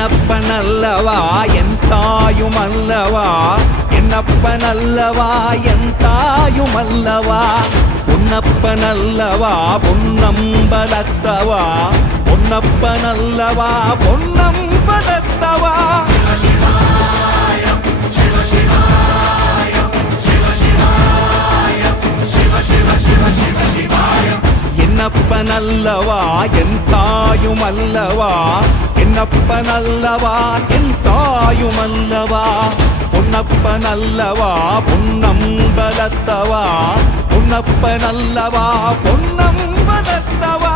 என்னப்பனல்லவா என் தாயுமல்லவா, என்னப்பனல்லவா என் தாயுமல்லவா, பொன்னப்பனல்லவா பொன்னம்பலத்தவா, பொன்னப்பனல்லவா பொன்னம்பலத்தவா. என்னப்பனல்லவா என் தாயுமல்லவா, என்னப்பனல்லவா என் தாயுமல்லவா, பொன்னப்பனல்லவா பொன்னம்பலத்தவா, பொன்னப்பனல்லவா பொன்னம்பலத்தவா.